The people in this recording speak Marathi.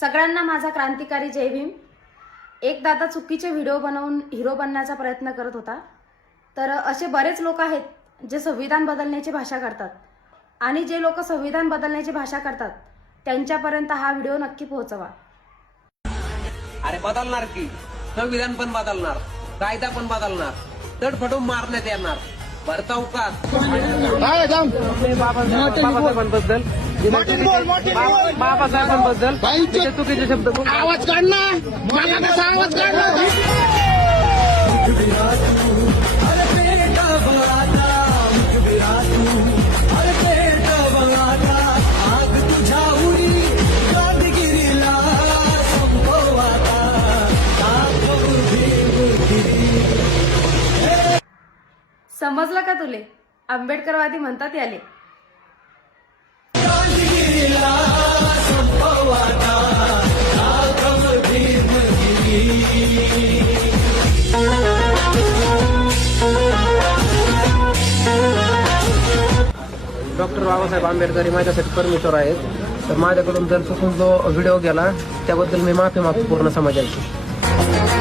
सगळ्यांना माझा क्रांतिकारी जय भीम. एक दादा चुकीचे व्हिडिओ बनवून हिरो बनण्याचा प्रयत्न करत होता. तर असे बरेच लोक आहेत जे संविधान बदलण्याची भाषा करतात. आणि जे लोक संविधान बदलण्याची भाषा करतात त्यांच्यापर्यंत हा व्हिडिओ नक्की पोहोचवा. अरे बदलणार की? संविधान पण बदलणार कायदा पण बदलणार तडफडून मारण्यात येणार. भरताव का बाबासाहेबांबद्दल. बाबासाहेबांबद्दल चुकीचे शब्द. आवाज काढ ना. मला कसा आवाज काढ समजलं का तुले? आंबेडकरवादी म्हणतात याले डॉक्टर बाबासाहेब आंबेडकर हे माझ्यासाठी परमेश्वर आहेत. तर माझ्याकडून जर चुकून जो व्हिडिओ गेला त्याबद्दल मी माफी मागतो पूर्ण समाजाची.